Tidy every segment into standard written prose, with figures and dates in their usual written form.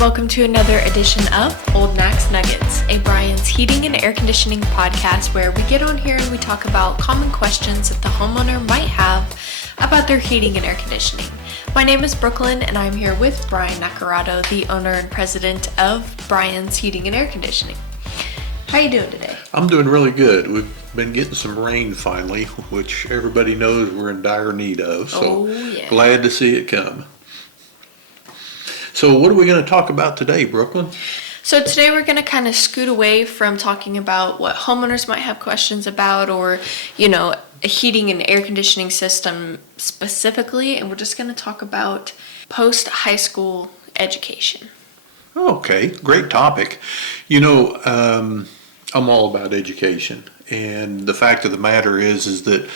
welcome to another edition of Old Max Nuggets, a Bryan's heating and air conditioning podcast where we get on here and we talk about common questions that the homeowner might have about their heating and air conditioning. My name is Brooklyn and I'm here with Bryan Nacarado, the owner and president of Bryan's Heating and Air Conditioning. How you doing today? I'm doing really good. We've been getting some rain finally, which everybody knows we're in dire need of, so glad to see it come. So what are we going to talk about today, Brooklyn? So today we're going to kind of scoot away from talking about what homeowners might have questions about or, a heating and air conditioning system specifically, and we're just going to talk about post-high school education. Okay, great topic. I'm all about education, and the fact of the matter is that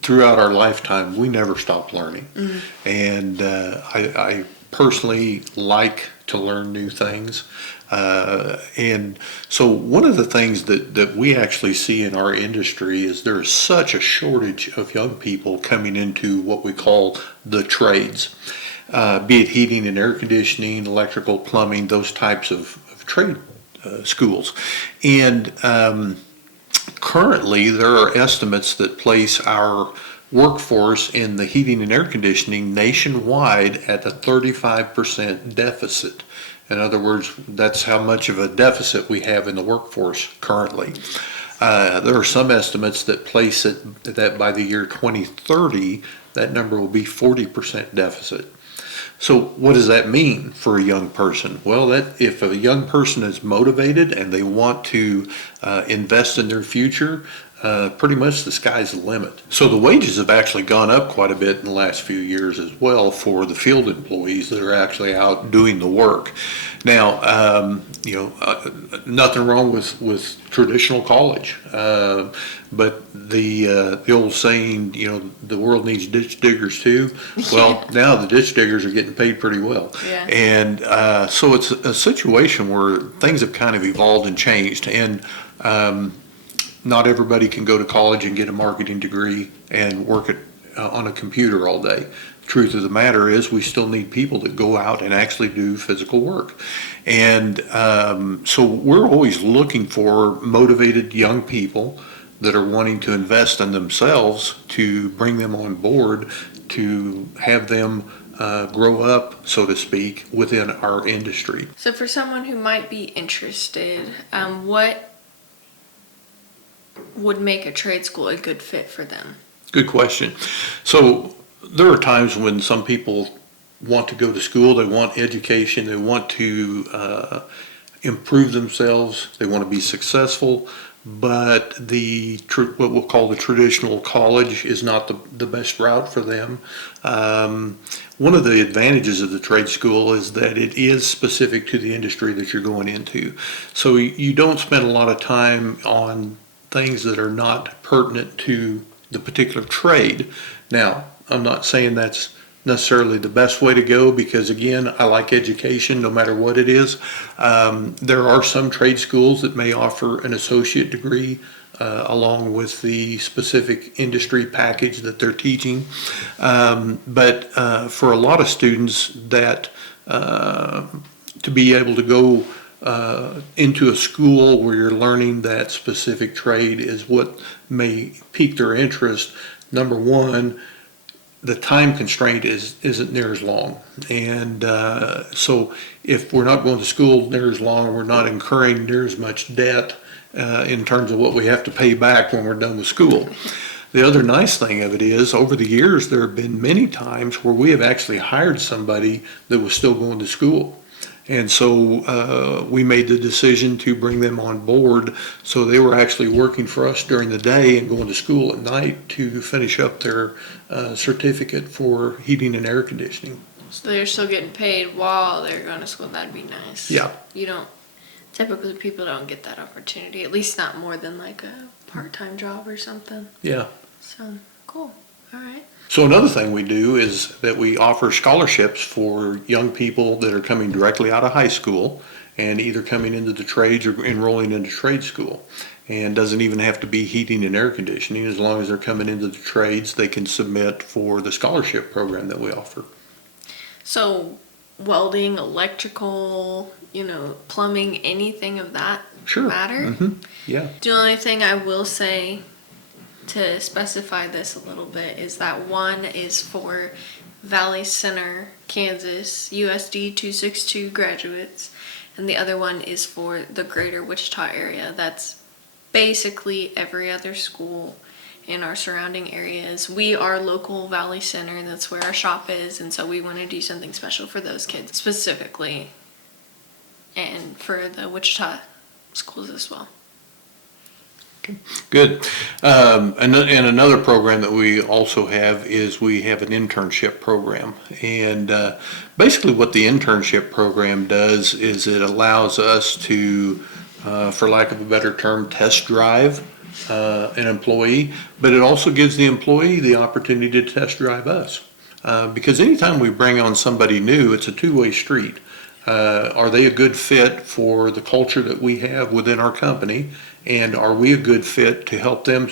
throughout our lifetime, we never stop learning. Mm-hmm. And I personally like to learn new things. And so one of the things that we actually see in our industry is there is such a shortage of young people coming into what we call the trades, be it heating and air conditioning, electrical, plumbing, those types of trade schools. And currently there are estimates that place our workforce in the heating and air conditioning nationwide at a 35% deficit. In other words, that's how much of a deficit we have in the workforce currently. There are some estimates that place it that by the year 2030, that number will be 40% deficit. So what does that mean for a young person? Well, that if a young person is motivated and they want to invest in their future, pretty much the sky's the limit. So the wages have actually gone up quite a bit in the last few years as well for the field employees that are actually out doing the work. Now, nothing wrong with traditional college, but the old saying, the world needs ditch diggers too. Well, now the ditch diggers are getting paid pretty well. Yeah. And so it's a situation where things have kind of evolved and changed. And not everybody can go to college and get a marketing degree and work on a computer all day. The truth of the matter is we still need people that go out and actually do physical work. And so we're always looking for motivated young people that are wanting to invest in themselves to bring them on board to have them grow up, so to speak, within our industry. So for someone who might be interested, what would make a trade school a good fit for them? Good question. So there are times when some people want to go to school, they want education, they want to improve themselves, they want to be successful, but what we'll call the traditional college is not the best route for them. One of the advantages of the trade school is that it is specific to the industry that you're going into. So you don't spend a lot of time on things that are not pertinent to the particular trade. Now, I'm not saying that's necessarily the best way to go because, again, I like education no matter what it is. There are some trade schools that may offer an associate degree along with the specific industry package that they're teaching. But for a lot of students that to be able to go into a school where you're learning that specific trade is what may pique their interest. Number one, the time constraint isn't near as long. And so if we're not going to school near as long, we're not incurring near as much debt in terms of what we have to pay back when we're done with school. The other nice thing of it is, over the years, there have been many times where we have actually hired somebody that was still going to school. And so we made the decision to bring them on board. So they were actually working for us during the day and going to school at night to finish up their certificate for heating and air conditioning. So they're still getting paid while they're going to school. That'd be nice. Yeah. Typically people don't get that opportunity, at least not more than like a part-time job or something. Yeah. So, cool. All right. So another thing we do is that we offer scholarships for young people that are coming directly out of high school and either coming into the trades or enrolling into trade school. And doesn't even have to be heating and air conditioning. As long as they're coming into the trades, they can submit for the scholarship program that we offer. So welding, electrical, plumbing, anything of that Sure. matter. Yeah. The only thing I will say to specify this a little bit is that one is for Valley Center, Kansas, USD 262 graduates, and the other one is for the greater Wichita area. That's basically every other school in our surrounding areas. We are local Valley Center, that's where our shop is, and so we want to do something special for those kids specifically, and for the Wichita schools as well. Okay, good. And another program that we also have is we have an internship program. And basically what the internship program does is it allows us to, for lack of a better term, test drive an employee, but it also gives the employee the opportunity to test drive us. Because anytime we bring on somebody new, it's a two-way street. Are they a good fit for the culture that we have within our company? And are we a good fit to help them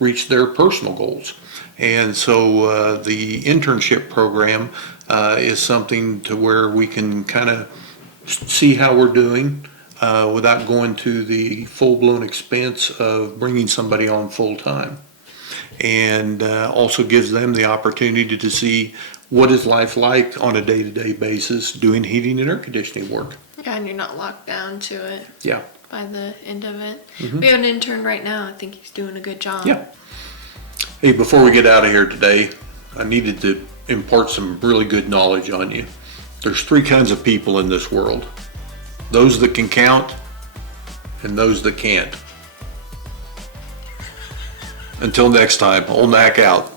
reach their personal goals? And so the internship program is something to where we can kind of see how we're doing without going to the full-blown expense of bringing somebody on full-time. And also gives them the opportunity to see what is life like on a day-to-day basis doing heating and air conditioning work. Yeah, and you're not locked down to it. Yeah. By the end of it. We have an intern right now. I think he's doing a good job. Yeah. Hey, before we get out of here today, I needed to impart some really good knowledge on you. There's three kinds of people in this world. Those that can count and those that can't. Until next time, Old Mac out.